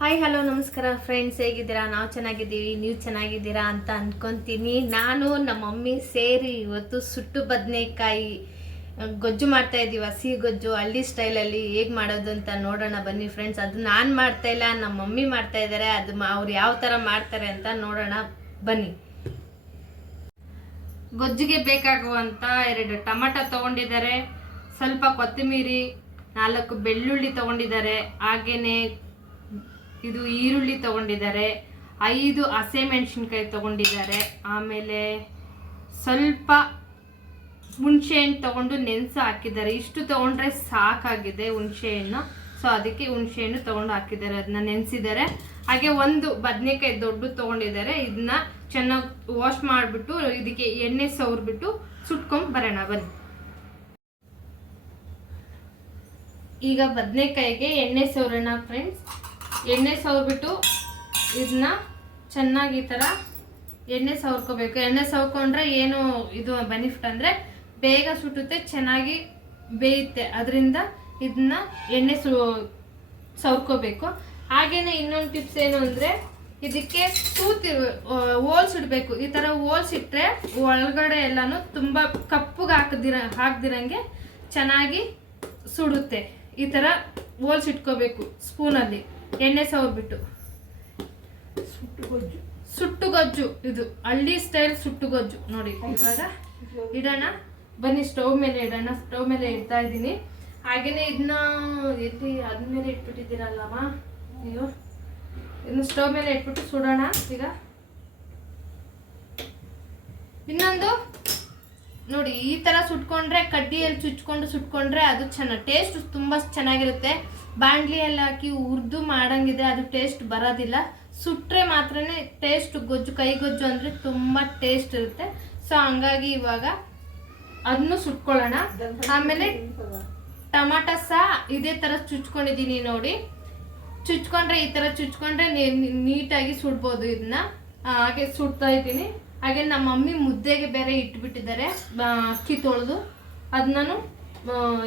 Hi hello ನಮಸ್ಕಾರ friends, ಹೇಗಿದ್ದೀರಾ? ನಾವು ಚೆನ್ನಾಗಿದ್ದೀವಿ, ನೀವು ಚೆನ್ನಾಗಿದ್ದೀರಾ ಅಂತ ಅಂದ್ಕೊತೀನಿ. ನಾನು ನಮ್ಮ ಮಮ್ಮಿ ಸೇರಿ ಇವತ್ತು ಸುಟ್ಟು ಬದನೆಕಾಯಿ ಗೊಜ್ಜು ಮಾಡ್ತಾ ಇದ್ದೀವಿ. ಹಸಿ ಗೊಜ್ಜು ಹಳ್ಳಿ ಸ್ಟೈಲಲ್ಲಿ ಹೇಗೆ ಮಾಡೋದು ಅಂತ ನೋಡೋಣ ಬನ್ನಿ ಫ್ರೆಂಡ್ಸ್. ಅದು ನಾನು ಮಾಡ್ತಾ ಇಲ್ಲ, ನಮ್ಮ ಮಮ್ಮಿ ಮಾಡ್ತಾ ಇದ್ದಾರೆ. ಅದು ಅವ್ರು ಯಾವ ಥರ ಮಾಡ್ತಾರೆ ಅಂತ ನೋಡೋಣ ಬನ್ನಿ. ಗೊಜ್ಜಿಗೆ ಬೇಕಾಗುವಂಥ 2 ಟೊಮೆಟೊ ತೊಗೊಂಡಿದ್ದಾರೆ, ಸ್ವಲ್ಪ ಕೊತ್ತಂಬರಿ, 4 ಬೆಳ್ಳುಳ್ಳಿ ತೊಗೊಂಡಿದ್ದಾರೆ, ಹಾಗೇನೆ ಇದು ಈರುಳ್ಳಿ ತೊಗೊಂಡಿದ್ದಾರೆ, 5 ಹಸಿಮೆಣಸಿನ್ಕಾಯಿ ತೊಗೊಂಡಿದ್ದಾರೆ, ಆಮೇಲೆ ಸ್ವಲ್ಪ ಹುಣಸೆಹಣ್ಣು ತೊಗೊಂಡು ನೆನೆಸಿ ಹಾಕಿದ್ದಾರೆ. ಇಷ್ಟು ತೊಗೊಂಡ್ರೆ ಸಾಕಾಗಿದೆ ಹುಣಸೆಹಣ್ಣು, ಸೊ ಅದಕ್ಕೆ ಹುಣಸೆಹಣ್ಣು ತೊಗೊಂಡು ಹಾಕಿದ್ದಾರೆ, ಅದನ್ನ ನೆನೆಸಿದ್ದಾರೆ. ಹಾಗೆ 1 ಬದನೆಕಾಯಿ ದೊಡ್ಡ ತೊಗೊಂಡಿದ್ದಾರೆ. ಇದನ್ನ ಚೆನ್ನಾಗಿ ವಾಶ್ ಮಾಡಿಬಿಟ್ಟು ಇದಕ್ಕೆ ಎಣ್ಣೆ ಸವರ್ಬಿಟ್ಟು ಸುಟ್ಕೊಂಡು ಬರೋಣ ಬನ್ನಿ. ಈಗ ಬದನೆಕಾಯಿಗೆ ಎಣ್ಣೆ ಸವರೋಣ ಫ್ರೆಂಡ್ಸ್. ಎಣ್ಣೆ ಸವರ್ಬಿಟ್ಟು ಇದನ್ನ ಚೆನ್ನಾಗಿ ಈ ಥರ ಎಣ್ಣೆ ಸವರ್ಕೋಬೇಕು. ಎಣ್ಣೆ ಸವರ್ಕೊಂಡ್ರೆ ಏನು ಇದು ಬೆನಿಫಿಟ್ ಅಂದರೆ ಬೇಗ ಸುಟ್ಟುತ್ತೆ, ಚೆನ್ನಾಗಿ ಬೇಯುತ್ತೆ. ಅದರಿಂದ ಇದನ್ನ ಎಣ್ಣೆ ಸವರ್ಕೋಬೇಕು. ಹಾಗೇನೆ ಇನ್ನೊಂದು ಟಿಪ್ಸ್ ಏನು ಅಂದರೆ ಇದಕ್ಕೆ ಹೋಲ್ಸಿಡ್ಬೇಕು. ಈ ಥರ ಹೋಲ್ಸಿಟ್ರೆ ಒಳಗಡೆ ಎಲ್ಲಾನು ತುಂಬ ಕಪ್ಪಗೆ ಹಾಕ್ದಿರಂಗೆ ಚೆನ್ನಾಗಿ ಸುಡುತ್ತೆ. ಈ ಥರ ಹೋಲ್ಸಿಟ್ಕೋಬೇಕು ಸ್ಪೂನಲ್ಲಿ ಎಣ್ಣೆ ಸವರ್ಬಿಟ್ಟು. ಸುಟ್ಟು ಗೊಜ್ಜು ಇದು ಹಳ್ಳಿ ಸ್ಟೈಲ್ ಸುಟ್ಟು ಗೊಜ್ಜು ನೋಡಿ. ಇವಾಗ ಇಡೋಣ ಬನ್ನಿ, ಸ್ಟವ್ ಮೇಲೆ ಇಡೋಣ. ಸ್ಟವ್ ಮೇಲೆ ಇಡ್ತಾ ಇದ್ದೀನಿ. ಹಾಗೇನೆ ಇದನ್ನ ಎಲ್ಲಿ ಅದ್ಮೇಲೆ ಇಟ್ಬಿಟ್ಟಿದ್ದೀರಲ್ಲವ ನೀವು, ಇದನ್ನ ಸ್ಟವ್ ಮೇಲೆ ಇಟ್ಬಿಟ್ಟು ಸುಡೋಣ. ಈಗ ಇನ್ನೊಂದು ನೋಡಿ, ಈ ತರ ಸುಟ್ಕೊಂಡ್ರೆ ಕಡ್ಡಿಯಲ್ಲಿ ಚುಚ್ಕೊಂಡು ಸುಟ್ಕೊಂಡ್ರೆ ಅದು ಟೇಸ್ಟ್ ತುಂಬಾ ಚೆನ್ನಾಗಿರುತ್ತೆ. ಬಾಂಡ್ಲಿಯಲ್ಲಿ ಹಾಕಿ ಹುರಿದು ಮಾಡಂಗಿದೆ, ಅದು ಟೇಸ್ಟ್ ಬರೋದಿಲ್ಲ. ಸುಟ್ರೆ ಮಾತ್ರನೇ ಟೇಸ್ಟ್. ಗೊಜ್ಜು ಕೈ ಗೊಜ್ಜು ಅಂದ್ರೆ ತುಂಬಾ ಟೇಸ್ಟ್ ಇರುತ್ತೆ. ಸೊ ಹಂಗಾಗಿ ಇವಾಗ ಅದನ್ನು ಸುಟ್ಕೊಳ್ಳೋಣ. ಆಮೇಲೆ ಟಮಾಟ ಸಹ ಇದೇ ತರ ಚುಚ್ಕೊಂಡಿದ್ದೀನಿ ನೋಡಿ. ಚುಚ್ಕೊಂಡ್ರೆ ಈ ತರ ಚುಚ್ಕೊಂಡ್ರೆ ನೀಟಾಗಿ ಸುಡ್ಬೋದು ಇದನ್ನ. ಹಾಗೆ ಸುಡ್ತಾ ಇದ್ದೀನಿ. ಹಾಗೆ ನಮ್ಮ ಮಮ್ಮಿ ಮುದ್ದೆಗೆ ಬೇರೆ ಇಟ್ಬಿಟ್ಟಿದ್ದಾರೆ ಅಕ್ಕಿ ತೊಳೆದು. ಅದನ್ನು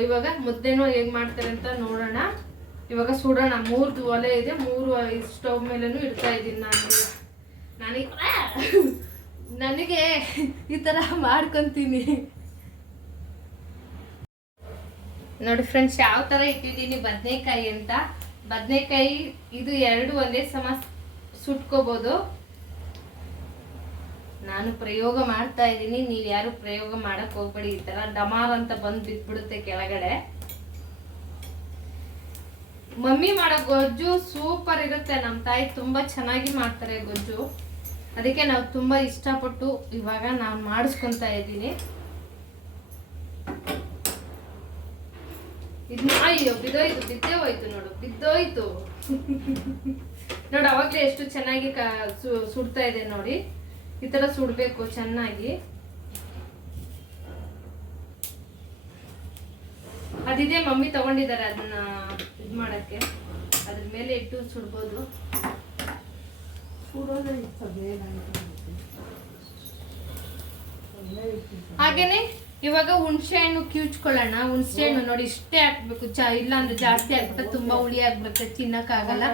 ಇವಾಗ ಮುದ್ದೆನೂ ಹೇಗೆ ಮಾಡ್ತಾರೆ ಅಂತ ನೋಡೋಣ. ಇವಾಗ ಸುಡೋಣ. 3 ಒಲೆ ಇದೆ, 3 ಸ್ಟವ್ ಮೇಲೂ ಇಡ್ತಾ ಇದ್ದೀನಿ ನನಗೆ ಈ ಥರ ಮಾಡ್ಕೊತೀನಿ ನೋಡಿ ಫ್ರೆಂಡ್ಸ್. ಯಾವ ಥರ ಇಟ್ಟಿದ್ದೀನಿ ಬದನೆಕಾಯಿ ಅಂತ. ಬದನೆಕಾಯಿ ಇದು 2 ಒಂದೇ ಸಮ ಸುಟ್ಕೋಬೋದು. ನಾನು ಪ್ರಯೋಗ ಮಾಡ್ತಾ ಇದ್ದೀನಿ, ನೀವು ಯಾರು ಪ್ರಯೋಗ ಮಾಡಕ್ ಹೋಗ್ಬೇಡಿ. ಈ ತರ ಡಮಾರ್ ಅಂತ ಬಂದು ಬಿದ್ಬಿಡುತ್ತೆ ಕೆಳಗಡೆ. ಮಮ್ಮಿ ಮಾಡೋ ಗೊಜ್ಜು ಸೂಪರ್ ಇರುತ್ತೆ. ನಮ್ಮ ತಾಯಿ ತುಂಬಾ ಚೆನ್ನಾಗಿ ಮಾಡ್ತಾರೆ ಗೊಜ್ಜು. ಅದಕ್ಕೆ ನಾವು ತುಂಬಾ ಇಷ್ಟಪಟ್ಟು ಇವಾಗ ನಾನು ಮಾಡಿಸ್ಕೊಂತ ಇದ್ದೀನಿ. ಇದನ್ನ ಅಯ್ಯೋ ಬಿದ್ದೇ ಹೋಯ್ತು ನೋಡು, ಬಿದ್ದೋಯ್ತು ನೋಡು. ಅವಾಗ್ಲೇ ಎಷ್ಟು ಚೆನ್ನಾಗಿ ಸುಡ್ತಾ ಇದೆ ನೋಡಿ. ಈ ತರ ಸುಡ್ಬೇಕು ಚೆನ್ನಾಗಿ. ಅದಿದೆ ಮಮ್ಮಿ ತಗೊಂಡಿದ್ದಾರೆ, ಅದನ್ನ ಇದು ಮಾಡಕ್ಕೆ ಅದ್ರ ಮೇಲೆ ಇಟ್ಟು ಸುಡ್ಬೋದು. ಹಾಗೇನೆ ಇವಾಗ ಹುಣಸೆ ಹಣ್ಣು ಕಿವುಚ್ಕೊಳ್ಳೋಣ. ಹುಣಸೆ ಹಣ್ಣು ನೋಡಿ ಇಷ್ಟೇ ಹಾಕ್ಬೇಕು, ಇಲ್ಲ ಅಂದ್ರೆ ಜಾಸ್ತಿ ಹಾಕ್ಬಿಟ್ಟು ತುಂಬಾ ಹುಳಿ ಆಗ್ಬಿಡುತ್ತೆ, ತಿನ್ನಕ್ಕಾಗಲ್ಲ.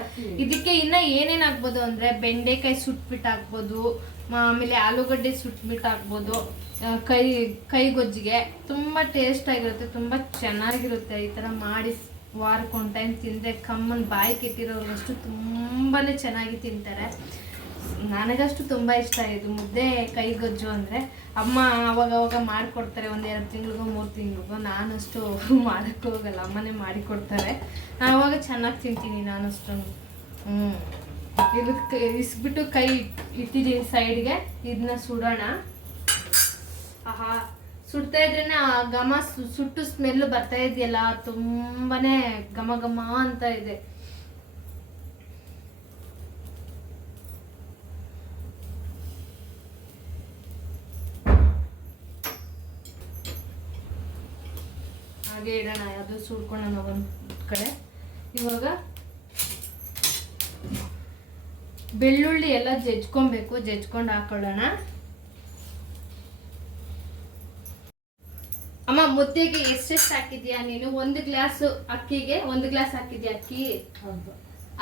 ಇದಕ್ಕೆ ಇನ್ನ ಏನೇನ್ ಹಾಕ್ಬೋದು ಅಂದ್ರೆ ಬೆಂಡೆಕಾಯಿ ಸುಟ್ಬಿಟ್ಟು ಹಾಕ್ಬೋದು, ಆಮೇಲೆ ಆಲೂಗಡ್ಡೆ ಸುಟ್ಬಿಟ್ಟು ಹಾಕ್ಬೋದು. ಕೈ ಗೊಜ್ಜಿಗೆ ತುಂಬ ಟೇಸ್ಟ್ ಆಗಿರುತ್ತೆ, ತುಂಬ ಚೆನ್ನಾಗಿರುತ್ತೆ. ಈ ಥರ ಮಾಡಿ ವಾರಕ್ಕೆ 1 ಟೈಮ್ ತಿಂದರೆ ಕಮ್ಮನ್ ಬಾಯಿ ಕೆಟ್ಟಿರೋರ್ಗಷ್ಟು ತುಂಬಾ ಚೆನ್ನಾಗಿ ತಿಂತಾರೆ. ನನಗಷ್ಟು ತುಂಬ ಇಷ್ಟ ಇದು ಮುದ್ದೆ ಕೈ ಗೊಜ್ಜು ಅಂದರೆ. ಅಮ್ಮ ಅವಾಗ ಮಾಡಿಕೊಡ್ತಾರೆ, 1-2 ತಿಂಗಳಿಗೋ 3 ತಿಂಗಳಿಗೋ. ನಾನಷ್ಟು ಮಾಡೋಕ್ಕೆ ಹೋಗಲ್ಲ, ಅಮ್ಮನೇ ಮಾಡಿಕೊಡ್ತಾರೆ. ನಾನು ಅವಾಗ ಚೆನ್ನಾಗಿ ತಿಂತೀನಿ ನಾನಷ್ಟು. ಇದಕ್ಕೆ ಇಸ್ಬಿಟ್ಟು ಕೈ ಇಟ್ಟಿದ್ದೀನಿ ಸೈಡ್ಗೆ. ಇದನ್ನ ಸುಡೋಣ. ಆಹಾ, ಸುಡ್ತಾ ಇದ್ರೇನೆ ಆ ಘಮ, ಸುಟ್ಟು ಸ್ಮೆಲ್ ಬರ್ತಾ ಇದೆಯಲ್ಲ, ತುಂಬಾನೇ ಘಮ ಘಮ ಅಂತ ಇದೆ. ಹಾಗೆ ಇಡೋಣ, ಅದು ಸುಡ್ಕೊಳ್ಳೋಣ ಒಂದು ಕಡೆ. ಇವಾಗ ಬೆಳ್ಳುಳ್ಳಿ ಎಲ್ಲ ಜಜ್ಕೊಂಡು ಹಾಕೊಳ್ಳೋಣ. ಅಮ್ಮ ಮುದ್ದೆಗೆ ಎಷ್ಟೆಷ್ಟು ಹಾಕಿದ್ಯಾ ನೀನು? 1 ಗ್ಲಾಸ್ ಅಕ್ಕಿಗೆ 1 ಗ್ಲಾಸ್ ಹಾಕಿದ್ಯಾ ಅಕ್ಕಿ?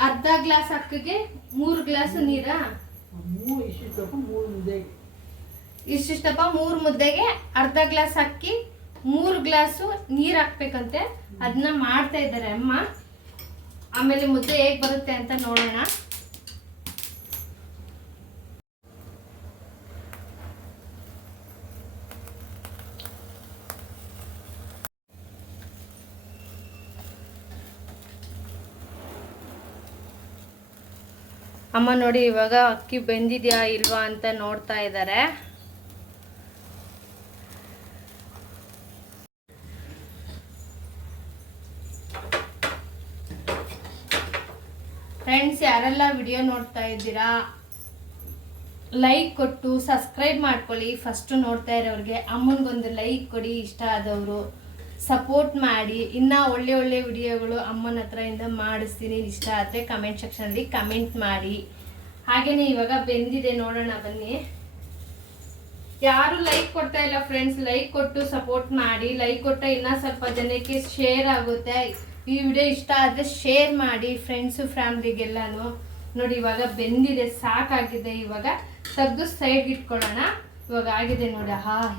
ಅರ್ಧ ಗ್ಲಾಸ್ ಅಕ್ಕಿಗೆ 3 ಗ್ಲಾಸ್ ನೀರಾ? ಇಷ್ಟಿಷ್ಟಪ್ಪ 3 ಮುದ್ದೆಗೆ ಅರ್ಧ ಗ್ಲಾಸ್ ಅಕ್ಕಿ 3 ಗ್ಲಾಸು ನೀರು ಹಾಕ್ಬೇಕಂತೆ. ಅದನ್ನ ಮಾಡ್ತಾ ಇದ್ದಾರೆ ಅಮ್ಮ. ಆಮೇಲೆ ಮುದ್ದೆ ಹೇಗೆ ಬರುತ್ತೆ ಅಂತ ನೋಡೋಣ. ಅಮ್ಮ ನೋಡಿ ಇವಾಗ ಅಕ್ಕಿ ಬೆಂದಿದ್ಯಾ ಇಲ್ವಾ ಅಂತ ನೋಡ್ತಾ ಇದ್ದಾರೆ. ಫ್ರೆಂಡ್ಸ್, ಯಾರೆಲ್ಲ ವಿಡಿಯೋ ನೋಡ್ತಾ ಇದ್ದೀರಾ ಲೈಕ್ ಕೊಟ್ಟು ಸಬ್ಸ್ಕ್ರೈಬ್ ಮಾಡ್ಕೊಳ್ಳಿ. ಫಸ್ಟು ನೋಡ್ತಾ ಇರೋರಿಗೆ ಅಮ್ಮನಿಗೊಂದು ಲೈಕ್ ಕೊಡಿ. ಇಷ್ಟ ಆದವರು ಸಪೋರ್ಟ್ ಮಾಡಿ. ಇನ್ನೂ ಒಳ್ಳೆ ಒಳ್ಳೆ ವಿಡಿಯೋಗಳು ಅಮ್ಮನ ಹತ್ರದಿಂದ ಮಾಡಿಸ್ತೀನಿ. ಇಷ್ಟ ಆದರೆ ಕಮೆಂಟ್ ಸೆಕ್ಷನಲ್ಲಿ ಕಮೆಂಟ್ ಮಾಡಿ. ಹಾಗೆಯೇ ಇವಾಗ ಬೆಂದಿದೆ, ನೋಡೋಣ ಬನ್ನಿ. ಯಾರು ಲೈಕ್ ಕೊಡ್ತಾ ಇಲ್ಲ ಫ್ರೆಂಡ್ಸ್, ಲೈಕ್ ಕೊಟ್ಟು ಸಪೋರ್ಟ್ ಮಾಡಿ. ಲೈಕ್ ಕೊಟ್ಟರೆ ಇನ್ನೂ ಸ್ವಲ್ಪ ಜನಕ್ಕೆ ಶೇರ್ ಆಗುತ್ತೆ. ಈ ವಿಡಿಯೋ ಇಷ್ಟ ಆದರೆ ಶೇರ್ ಮಾಡಿ ಫ್ರೆಂಡ್ಸು ಫ್ಯಾಮ್ಲಿಗೆಲ್ಲಾನು. ನೋಡಿ ಇವಾಗ ಬೆಂದಿದೆ, ಸಾಕಾಗಿದೆ. ಇವಾಗ ತೆಗೆದು ಸೈಡ್ಗೆ ಇಟ್ಕೊಳ್ಳೋಣ. ಇವಾಗ ಆಗಿದೆ ನೋಡಿ.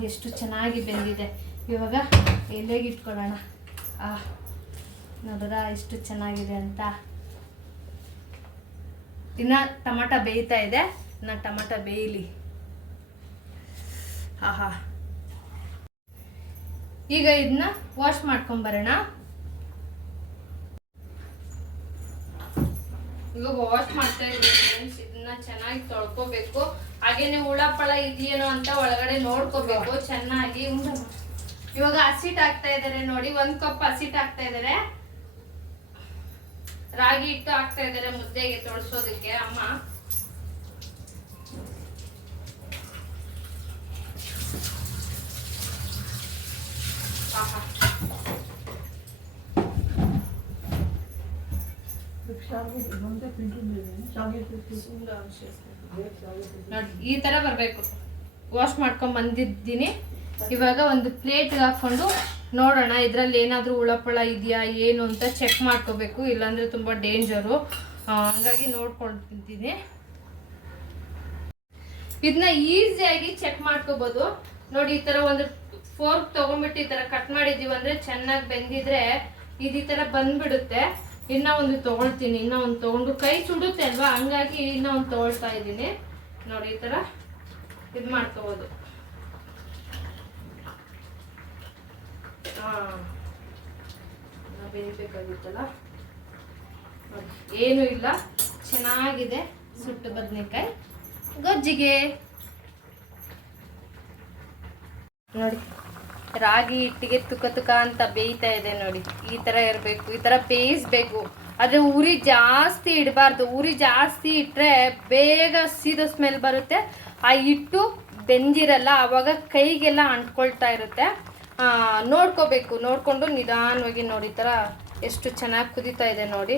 ಎಷ್ಟು ಚೆನ್ನಾಗಿ ಬೆಂದಿದೆ. ಇವಾಗ ಎಲೆಗೆ ಇಟ್ಕೊಳ್ಳೋಣ. ನೋಡಿದ್ರಾ ಎಷ್ಟು ಚೆನ್ನಾಗಿದೆ ಅಂತ. ಇನ್ನು ಟೊಮಾಟ ಬೇಯ್ತಾ ಇದೆ. ಇನ್ನು ಟೊಮಾಟ ಬೇಯಲಿ. ಈಗ ಇದನ್ನ ವಾಶ್ ಮಾಡ್ಕೊಂಬರೋಣ. ಈಗ ವಾಶ್ ಮಾಡ್ತಾ ಇದ್ದೀವಿ ಫ್ರೆಂಡ್ಸ್. ಇದನ್ನ ಚೆನ್ನಾಗಿ ತೊಳ್ಕೊಬೇಕು. ಹಾಗೇನೆ ಹುಳಪಳ ಇದೆಯೇನೋ ಅಂತ ಒಳಗಡೆ ನೋಡ್ಕೋಬೇಕು ಚೆನ್ನಾಗಿ. ಇವಾಗ ಹಸಿಟ್ ಹಾಕ್ತಾ ಇದಾರೆ ನೋಡಿ. 1 ಕಪ್ ಹಸಿಟ್ ಹಾಕ್ತಾ ಇದಾರೆ. ರಾಗಿ ಹಿಟ್ಟು ಹಾಕ್ತಾ ಇದಾರೆ ಮುದ್ದೆಗೆ ತೊಳ್ಸೋದಕ್ಕೆ ಅಮ್ಮ. ನೋಡಿ ಈ ತರ ಬರ್ಬೇಕು. ವಾಶ್ ಮಾಡ್ಕೊಂಡ್ ಬಂದಿದ್ದೀನಿ. ಇವಾಗ ಒಂದು ಪ್ಲೇಟ್ಗೆ ಹಾಕೊಂಡು ನೋಡೋಣ ಇದರಲ್ಲಿ ಏನಾದರೂ ಹುಳಪಳ ಇದೆಯಾ ಏನು ಅಂತ ಚೆಕ್ ಮಾಡ್ಕೋಬೇಕು. ಇಲ್ಲಾಂದ್ರೆ ತುಂಬ ಡೇಂಜರು. ಹಂಗಾಗಿ ನೋಡ್ಕೊಳ್ತಿದ್ದೀನಿ. ಇದನ್ನ ಈಸಿಯಾಗಿ ಚೆಕ್ ಮಾಡ್ಕೋಬೋದು. ನೋಡಿ ಈ ಥರ ಒಂದು ಫೋರ್ಕ್ ತೊಗೊಂಡ್ಬಿಟ್ಟು ಈ ಥರ ಕಟ್ ಮಾಡಿದ್ದೀವಿ ಅಂದರೆ ಚೆನ್ನಾಗಿ ಬೆಂದಿದ್ರೆ ಇದು ಈ ಥರ ಬಂದ್ಬಿಡುತ್ತೆ. ಇನ್ನೂ ಒಂದು ತೊಗೊಳ್ತೀನಿ. ಇನ್ನೂ ಒಂದು ತೊಗೊಂಡು ಕೈ ಸುಡುತ್ತೆ ಅಲ್ವಾ, ಹಂಗಾಗಿ ಇನ್ನೂ ಒಂದು ತೊಗೊಳ್ತಾ ಇದ್ದೀನಿ. ನೋಡಿ ಈ ಥರ ಇದು ಮಾಡ್ಕೋಬೋದು. ಬೇಯಬೇಕಾಗಿತ್ತಲ್ಲ. ಏನು ಇಲ್ಲ, ಚೆನ್ನಾಗಿದೆ. ಸುಟ್ಟು ಬದನೆಕಾಯಿ ಗೊಜ್ಜಿಗೆ. ನೋಡಿ ರಾಗಿ ಹಿಟ್ಟಿಗೆ ತುಕ ತುಕ ಅಂತ ಬೇಯ್ತಾ ಇದೆ ನೋಡಿ. ಈ ತರ ಇರಬೇಕು, ಈ ತರ ಬೇಯಿಸ್ಬೇಕು. ಆದ್ರೆ ಉರಿ ಜಾಸ್ತಿ ಇಡಬಾರ್ದು. ಉರಿ ಜಾಸ್ತಿ ಇಟ್ರೆ ಬೇಗ ಸೀದೋ ಸ್ಮೆಲ್ ಬರುತ್ತೆ. ಆ ಹಿಟ್ಟು ಬೆಂದಿರಲ್ಲ, ಅವಾಗ ಕೈಗೆಲ್ಲ ಅಂಟ್ಕೊಳ್ತಾ ಇರುತ್ತೆ. ನೋಡ್ಕೋಬೇಕು. ನೋಡ್ಕೊಂಡು ನಿಧಾನವಾಗಿ ನೋಡಿ ಈ ಥರ ಎಷ್ಟು ಚೆನ್ನಾಗಿ ಕುದೀತಾ ಇದೆ ನೋಡಿ.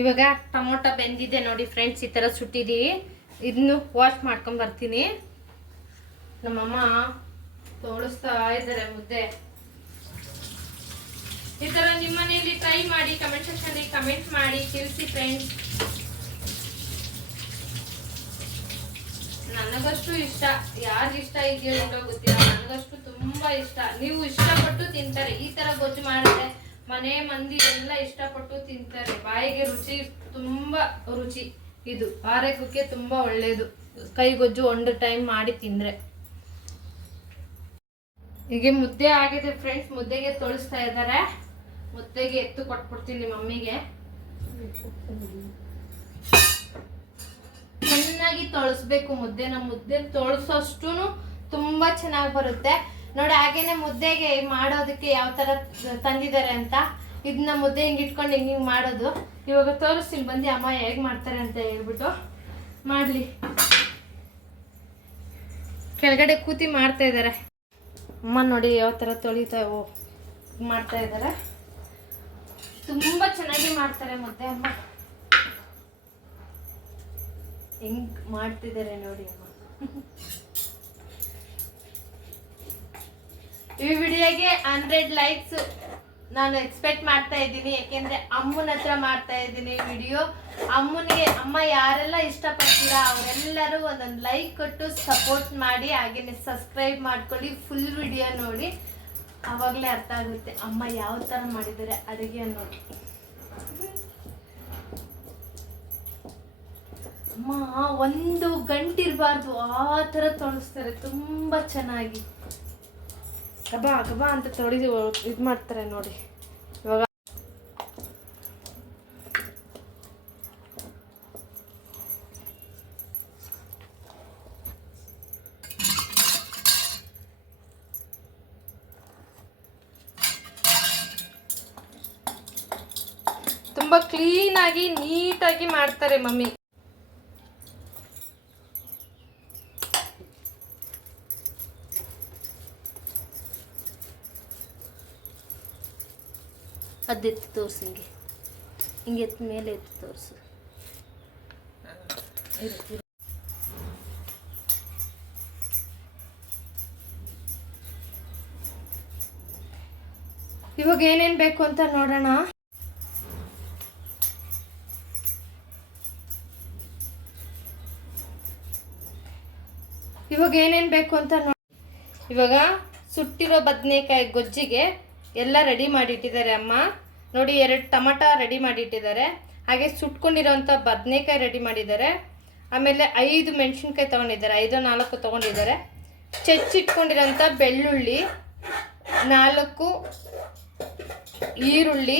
ಇವಾಗ ಟೊಮೊಟೊ ಬೆಂದಿದೆ ನೋಡಿ ಫ್ರೆಂಡ್ಸ್. ಈ ಥರ ಸುಟ್ಟಿದ್ದೀವಿ. ಇದನ್ನು ವಾಶ್ ಮಾಡ್ಕೊಂಡು ಬರ್ತೀನಿ. ನಮ್ಮಮ್ಮ ತೋಳಿಸ್ತಾ ಇದ್ದಾರೆ ಮುದ್ದೆ. ಈ ಥರ ನಿಮ್ಮ ಮನೆಯಲ್ಲಿ ಟ್ರೈ ಮಾಡಿ. ಕಮೆಂಟ್ ಸೆಕ್ಷನ್ನಲ್ಲಿ ಕಮೆಂಟ್ ಮಾಡಿ ತಿಳಿಸಿ ಫ್ರೆಂಡ್ಸ್. ನನಗಷ್ಟು ಇಷ್ಟ, ಯಾರಿಗೆ ಇಷ್ಟ ಇದೆಯೋ ಇಲ್ಲೋ ಗೊತ್ತಿಲ್ಲ, ನನಗಷ್ಟು ತುಂಬಾ ಇಷ್ಟ. ನೀವು ಇಷ್ಟಪಟ್ಟು ತಿಂತಾರೆ. ಈ ತರ ಗೊಜ್ಜು ಮಾಡಿದ್ರೆ ಮನೆ ಮಂದಿ ಎಲ್ಲ ಇಷ್ಟಪಟ್ಟು ತಿಂತಾರೆ. ಬಾಯಿಗೆ ರುಚಿ, ತುಂಬಾ ರುಚಿ. ಇದು ಆರೋಗ್ಯಕ್ಕೆ ತುಂಬಾ ಒಳ್ಳೇದು. ಕೈಗೊಜ್ಜು 1 ಟೈಮ್ ಮಾಡಿ ತಿಂದ್ರೆ. ಹೀಗೆ ಮುದ್ದೆ ಆಗಿದೆ ಫ್ರೆಂಡ್ಸ್. ಮುದ್ದೆಗೆ ತೊಳಿಸ್ತಾ ಇದ್ದಾರೆ. ಮುದ್ದೆಗೆ ಎತ್ತು ಕೊಟ್ಬಿಡ್ತೀನಿ ಮಮ್ಮಿಗೆ. ಚೆನ್ನಾಗಿ ತೊಳಸ್ಬೇಕು ಮುದ್ದೆನ. ಮುದ್ದೆ ತೊಳಸೋಷ್ಟು ತುಂಬಾ ಚೆನ್ನಾಗಿ ಬರುತ್ತೆ ನೋಡಿ. ಹಾಗೇನೆ ಮುದ್ದೆಗೆ ಮಾಡೋದಕ್ಕೆ ಯಾವ ತರ ತಂದಿದ್ದಾರೆ ಅಂತ. ಇದನ್ನ ಮುದ್ದೆ ಹಿಂಗೆ ಇಟ್ಕೊಂಡು ಹಿಂಗೆ ಮಾಡೋದು. ಇವಾಗ ತೋರಿಸ್ತೀನಿ ಬಂದು ಅಮ್ಮ ಹೇಗೆ ಮಾಡ್ತಾರೆ ಅಂತ ಹೇಳ್ಬಿಟ್ಟು. ಮಾಡ್ಲಿ. ಕೆಳಗಡೆ ಕೂತಿ ಮಾಡ್ತಾ ಇದ್ದಾರೆ ಅಮ್ಮ. ನೋಡಿ ಯಾವ ತರ ತೊಳಿತಾ ಮಾಡ್ತಾ ಇದ್ದಾರೆ. ತುಂಬಾ ಚೆನ್ನಾಗಿ ಮಾಡ್ತಾರೆ ಮುದ್ದೆ ಅಮ್ಮ. ಹೆಂಗ್ ಮಾಡ್ತಿದ್ದಾರೆ ನೋಡಿ ಅಮ್ಮ. ಈ ವಿಡಿಯೋಗೆ 100 ಲೈಕ್ಸ್ ನಾನು ಎಕ್ಸ್ಪೆಕ್ಟ್ ಮಾಡ್ತಾ ಇದ್ದೀನಿ, ಯಾಕೆಂದ್ರೆ ಅಮ್ಮನ ಹತ್ರ ಮಾಡ್ತಾ ಇದ್ದೀನಿ ವಿಡಿಯೋ. ಅಮ್ಮನಿಗೆ ಅಮ್ಮ ಯಾರೆಲ್ಲ ಇಷ್ಟಪಡ್ತೀರಾ ಅವರೆಲ್ಲರೂ ಒಂದೊಂದು ಲೈಕ್ ಕೊಟ್ಟು ಸಪೋರ್ಟ್ ಮಾಡಿ, ಹಾಗೇನೆ ಸಬ್ಸ್ಕ್ರೈಬ್ ಮಾಡ್ಕೊಳ್ಳಿ, ಫುಲ್ ವಿಡಿಯೋ ನೋಡಿ. ಆವಾಗಲೇ ಅರ್ಥ ಆಗುತ್ತೆ ಅಮ್ಮ ಯಾವ ಥರ ಮಾಡಿದ್ದಾರೆ ಅಡುಗೆ ಅನ್ನೋದು. ಅಮ್ಮ 1 ಗಂಟೆ ಇರಬಾರ್ದು ಆ ಥರ ತೊಳಸ್ತಾರೆ, ತುಂಬ ಚೆನ್ನಾಗಿ ಗಬಾ ಗಬಾ ಅಂತ ತೊಳೆದು ಇದು ಮಾಡ್ತಾರೆ ನೋಡಿ. ಇವಾಗ ತುಂಬ ಕ್ಲೀನಾಗಿ ನೀಟಾಗಿ ಮಾಡ್ತಾರೆ ಮಮ್ಮಿ. ಅದೆತ್ತು ತೋರಿಸಿ, ಹಿಂಗೆ ಎತ್ತ ಮೇಲೆ ಎತ್ತು ತೋರಿಸು. ಇವಾಗ ಏನೇನು ಬೇಕು ಅಂತ ನೋಡೋಣ. ಇವಾಗ ಸುಟ್ಟಿರೋ ಬದನೆಕಾಯಿ ಗೊಜ್ಜಿಗೆ ಎಲ್ಲ ರೆಡಿ ಮಾಡಿಟ್ಟಿದ್ದಾರೆ ಅಮ್ಮ ನೋಡಿ. 2 ಟೊಮಟ ರೆಡಿ ಮಾಡಿಟ್ಟಿದ್ದಾರೆ, ಹಾಗೆ ಸುಟ್ಕೊಂಡಿರೋಂಥ ಬದನೆಕಾಯಿ ರೆಡಿ ಮಾಡಿದ್ದಾರೆ. ಆಮೇಲೆ 5 ಮೆಣಸಿನ್ಕಾಯಿ ತೊಗೊಂಡಿದ್ದಾರೆ, 5-4 ತೊಗೊಂಡಿದ್ದಾರೆ. ಚೆಚ್ಚಿಟ್ಕೊಂಡಿರೋಂಥ ಬೆಳ್ಳುಳ್ಳಿ, 4 ಈರುಳ್ಳಿ,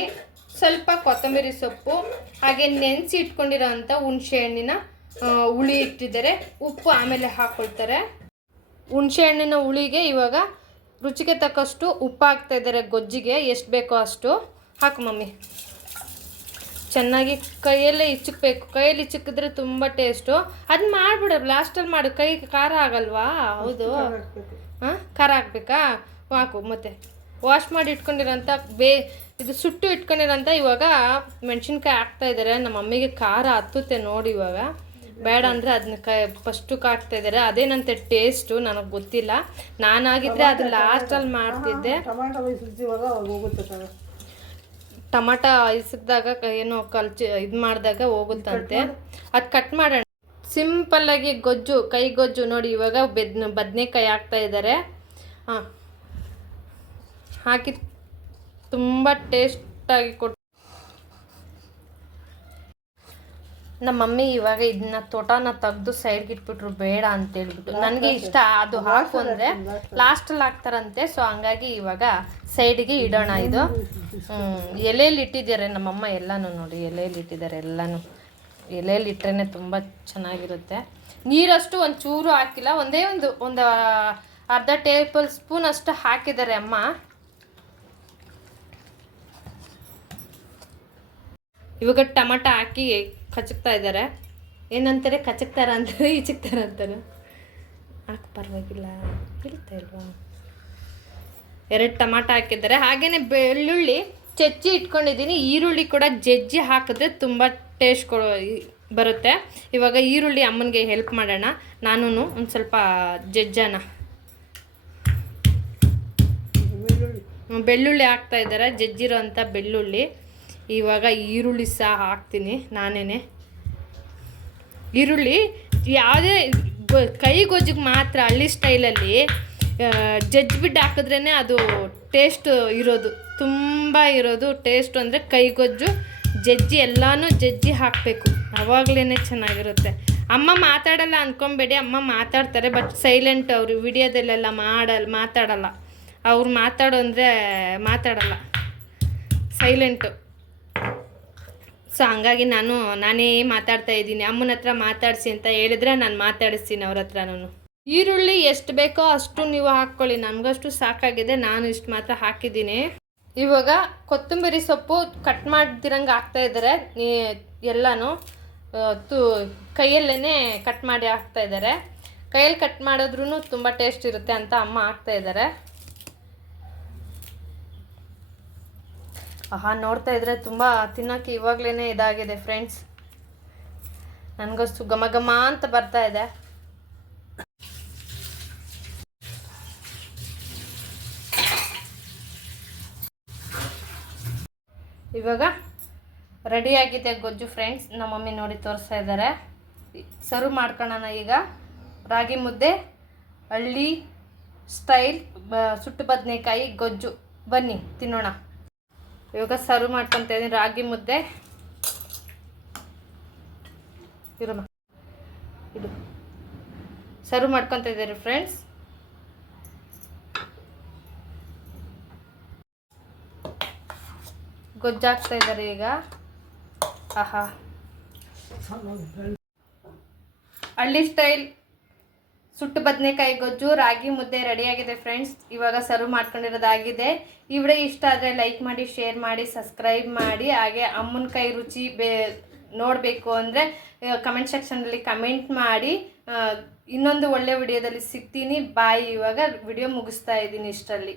ಸ್ವಲ್ಪ ಕೊತ್ತಂಬರಿ ಸೊಪ್ಪು, ಹಾಗೆ ನೆನೆಸಿ ಇಟ್ಕೊಂಡಿರೋಂಥ ಹುಣಸೆ ಹಣ್ಣಿನ ಹುಳಿ ಇಟ್ಟಿದ್ದಾರೆ. ಉಪ್ಪು ಆಮೇಲೆ ಹಾಕ್ಕೊಳ್ತಾರೆ. ಹುಣಸೆ ಹಣ್ಣಿನ ಹುಳಿಗೆ ಇವಾಗ ರುಚಿಗೆ ತಕ್ಕಷ್ಟು ಉಪ್ಪು ಹಾಕ್ತಾ ಇದ್ದಾರೆ. ಗೊಜ್ಜಿಗೆ ಎಷ್ಟು ಬೇಕೋ ಅಷ್ಟು ಹಾಕು ಮಮ್ಮಿ. ಚೆನ್ನಾಗಿ ಕೈಯಲ್ಲೇ ಇಚ್ಚಕ್ಬೇಕು, ಕೈಯಲ್ಲಿ ಇಚ್ಚಕ್ಕಿದ್ರೆ ತುಂಬ ಟೇಸ್ಟು. ಅದನ್ನ ಮಾಡಿಬಿಡ, ಲಾಸ್ಟಲ್ಲಿ ಮಾಡು, ಕೈ ಖಾರ ಆಗಲ್ವಾ? ಹೌದು, ಹಾಂ ಖಾರ ಹಾಕ್ಬೇಕಾ? ಹಾಕು. ಮತ್ತು ವಾಶ್ ಮಾಡಿ ಇಟ್ಕೊಂಡಿರೋಂಥ ಇದು ಸುಟ್ಟು ಇಟ್ಕೊಂಡಿರೋಂಥ ಇವಾಗ ಮೆಣಸಿನ್ಕಾಯಿ ಹಾಕ್ತಾ ಇದ್ದಾರೆ. ನಮ್ಮ ಮಮ್ಮಿಗೆ ಖಾರ ಹತ್ತುತ್ತೆ ನೋಡಿ. ಇವಾಗ ಬೇಡ ಅಂದರೆ ಅದನ್ನ ಫಸ್ಟಕ್ಕೆ ಹಾಕ್ತಾ ಇದ್ದಾರೆ. ಅದೇನಂತೆ ಟೇಸ್ಟು ನನಗೆ ಗೊತ್ತಿಲ್ಲ. ನಾನಾಗಿದ್ದರೆ ಅದು ಲಾಸ್ಟಲ್ಲಿ ಮಾಡ್ತಿದ್ದೆ. ಟೊಮಾಟ ಇಸಿದಾಗ ಏನೋ ಇದು ಮಾಡಿದಾಗ ಹೋಗುತ್ತಂತೆ. ಅದು ಕಟ್ ಮಾಡೋಣ. ಸಿಂಪಲ್ಲಾಗಿ ಗೊಜ್ಜು, ಕೈ ಗೊಜ್ಜು ನೋಡಿ. ಇವಾಗ ಬದನೆಕಾಯಿ ಹಾಕ್ತಾ ಇದ್ದಾರೆ. ಹಾಂ, ಹಾಕಿ ತುಂಬ ಟೇಸ್ಟಾಗಿ ಕೊಟ್ಟು ನಮ್ಮ ಮಮ್ಮಿ ಇವಾಗ ಇದನ್ನ ತೋಟನ ತೆಗೆದು ಸೈಡ್ಗೆ ಇಟ್ಬಿಟ್ರು, ಬೇಡ ಅಂತೇಳ್ಬಿಟ್ಟು. ನನಗೆ ಇಷ್ಟ ಅದು ಹಾಕು ಅಂದರೆ ಲಾಸ್ಟಲ್ಲಿ ಹಾಕ್ತಾರಂತೆ. ಸೊ ಹಂಗಾಗಿ ಇವಾಗ ಸೈಡಿಗೆ ಇಡೋಣ. ಇದು ಎಲೆಯಲ್ಲಿ ಇಟ್ಟಿದ್ದಾರೆ ನಮ್ಮಮ್ಮ ಎಲ್ಲನೂ ನೋಡಿ. ಎಲೆಯಲ್ಲಿ ಇಟ್ಟಿದ್ದಾರೆ ಎಲ್ಲನೂ. ಎಲೆಯಲ್ಲಿ ಇಟ್ಟರೆ ತುಂಬ ಚೆನ್ನಾಗಿರುತ್ತೆ. ನೀರಷ್ಟು ಒಂಚೂರು ಹಾಕಿಲ್ಲ, ಒಂದು ಅರ್ಧ ಟೇಬಲ್ ಸ್ಪೂನ್ ಅಷ್ಟು ಹಾಕಿದ್ದಾರೆ ಅಮ್ಮ. ಇವಾಗ ಟೊಮಾಟ ಹಾಕಿ ಕಚಕ್ತಾ ಇದ್ದಾರೆ. ಏನಂತಾರೆ? ಕಚಕ್ತಾರ ಅಂತಾರೆ, ಈಚಕ್ತಾರ ಅಂತಾರೆ. ಹಾಕಿ ಪರವಾಗಿಲ್ಲ, ಇಳ್ತಾ ಇಲ್ವಾ? 2 ಟೊಮಾಟ ಹಾಕಿದ್ದಾರೆ. ಹಾಗೆಯೇ ಬೆಳ್ಳುಳ್ಳಿ ಚೆಚ್ಚಿ ಇಟ್ಕೊಂಡಿದ್ದೀನಿ. ಈರುಳ್ಳಿ ಕೂಡ ಜಜ್ಜಿ ಹಾಕಿದ್ರೆ ತುಂಬ ಟೇಸ್ಟ್ ಬರುತ್ತೆ. ಇವಾಗ ಈರುಳ್ಳಿ ಅಮ್ಮನಿಗೆ ಹೆಲ್ಪ್ ಮಾಡೋಣ. ನಾನು ಒಂದು ಸ್ವಲ್ಪ ಜಜ್ಜೋಣ. ಬೆಳ್ಳುಳ್ಳಿ ಹಾಕ್ತಾ ಇದ್ದಾರೆ, ಜಜ್ಜಿರೋ ಅಂಥ ಬೆಳ್ಳುಳ್ಳಿ. ಇವಾಗ ಈರುಳ್ಳಿ ಸಹ ಹಾಕ್ತೀನಿ ನಾನೇ. ಈರುಳ್ಳಿ ಯಾವುದೇ ಕೈ ಗೊಜ್ಜಿಗೆ ಮಾತ್ರ ಹಳ್ಳಿ ಸ್ಟೈಲಲ್ಲಿ ಜಜ್ಜಿಬಿಟ್ಟು ಹಾಕಿದ್ರೇ ಅದು ಟೇಸ್ಟ್ ಇರೋದು, ತುಂಬ ಇರೋದು ಟೇಸ್ಟು. ಅಂದರೆ ಕೈಗೊಜ್ಜು ಜಜ್ಜಿ ಎಲ್ಲನೂ ಜಜ್ಜಿ ಹಾಕಬೇಕು, ಆವಾಗಲೇ ಚೆನ್ನಾಗಿರುತ್ತೆ. ಅಮ್ಮ ಮಾತಾಡಲ್ಲ ಅಂದ್ಕೊಬೇಡಿ, ಅಮ್ಮ ಮಾತಾಡ್ತಾರೆ, ಬಟ್ ಸೈಲೆಂಟ್. ಅವರು ವಿಡಿಯೋದಲ್ಲೆಲ್ಲ ಮಾತಾಡಲ್ಲ. ಅವ್ರು ಮಾತಾಡೋ ಅಂದರೆ ಮಾತಾಡಲ್ಲ, ಸೈಲೆಂಟು. ಸೊ ಹಂಗಾಗಿ ನಾನೇ ಮಾತಾಡ್ತಾ ಇದ್ದೀನಿ. ಅಮ್ಮನ ಹತ್ರ ಮಾತಾಡಿಸಿ ಅಂತ ಹೇಳಿದ್ರೆ ನಾನು ಮಾತಾಡಿಸ್ತೀನಿ ಅವ್ರ ಹತ್ರ. ಈರುಳ್ಳಿ ಎಷ್ಟು ಬೇಕೋ ಅಷ್ಟು ನೀವು ಹಾಕ್ಕೊಳ್ಳಿ, ನನಗಷ್ಟು ಸಾಕಾಗಿದೆ, ನಾನು ಇಷ್ಟು ಮಾತ್ರ ಹಾಕಿದ್ದೀನಿ. ಇವಾಗ ಕೊತ್ತಂಬರಿ ಸೊಪ್ಪು ಕಟ್ ಮಾಡ್ದಿರಂಗೆ ಹಾಕ್ತಾ ಇದ್ದಾರೆ. ಎಲ್ಲನೂ ಕೈಯಲ್ಲೇ ಕಟ್ ಮಾಡಿ ಹಾಕ್ತಾ ಇದ್ದಾರೆ. ಕೈಯಲ್ಲಿ ಕಟ್ ಮಾಡಿದ್ರೂ ತುಂಬ ಟೇಸ್ಟ್ ಇರುತ್ತೆ ಅಂತ ಅಮ್ಮ ಹಾಕ್ತಾ ಇದ್ದಾರೆ. ನೋಡ್ತಾ ಇದ್ರೆ ತುಂಬ ತಿನ್ನೋಕ್ಕೆ ಇವಾಗಲೇ ಇದಾಗಿದೆ ಫ್ರೆಂಡ್ಸ್. ನನಗಷ್ಟು ಘಮ ಘಮ ಅಂತ ಬರ್ತಾ ಇದೆ. ಇವಾಗ ರೆಡಿಯಾಗಿದೆ ಗೊಜ್ಜು ಫ್ರೆಂಡ್ಸ್. ನಮ್ಮ ಮಮ್ಮಿ ನೋಡಿ ತೋರಿಸ್ತಾ ಇದ್ದಾರೆ. ಸರ್ವ್ ಮಾಡ್ಕೊಳ್ಳೋಣ ಈಗ. ರಾಗಿ ಮುದ್ದೆ, ಹಳ್ಳಿ ಸ್ಟೈಲ್ ಸುಟ್ಟು ಬದನೆಕಾಯಿ ಗೊಜ್ಜು. ಬನ್ನಿ ತಿನ್ನೋಣ. ಇವಾಗ ಸರ್ವ್ ಮಾಡ್ಕೊತಾ ಇದ್ದೀನಿ ರಾಗಿ ಮುದ್ದೆ. ಇರಮ್ಮ ಇದು ಸರ್ವ್ ಮಾಡ್ಕೊತಾ ಇದ್ದೀರಿ ಫ್ರೆಂಡ್ಸ್. ಗೊಜ್ಜಾಗ್ತಾ ಇದ್ದಾರೆ ಈಗ. ಆಹಾ, ಹಳ್ಳಿ ಸ್ಟೈಲ್ ಸುಟ್ಟು ಬದನೆಕಾಯಿ ಗೊಜ್ಜು ರಾಗಿ ಮುದ್ದೆ ರೆಡಿಯಾಗಿದೆ ಫ್ರೆಂಡ್ಸ್. ಇವಾಗ ಸರ್ವ್ ಮಾಡ್ಕೊಂಡಿರೋದಾಗಿದೆ. ಈ ವಿಡಿಯೋ ಇಷ್ಟ ಆದರೆ ಲೈಕ್ ಮಾಡಿ, ಶೇರ್ ಮಾಡಿ, ಸಬ್ಸ್ಕ್ರೈಬ್ ಮಾಡಿ. ಹಾಗೆ ಅಮ್ಮನ ಕೈ ರುಚಿ ನೋಡಬೇಕು ಅಂದರೆ ಕಮೆಂಟ್ ಸೆಕ್ಷನಲ್ಲಿ ಕಮೆಂಟ್ ಮಾಡಿ. ಇನ್ನೊಂದು ಒಳ್ಳೆ ವಿಡಿಯೋದಲ್ಲಿ ಸಿಗ್ತೀನಿ. ಬಾಯ್. ಇವಾಗ ವಿಡಿಯೋ ಮುಗಿಸ್ತಾ ಇದ್ದೀನಿ ಇಷ್ಟರಲ್ಲಿ.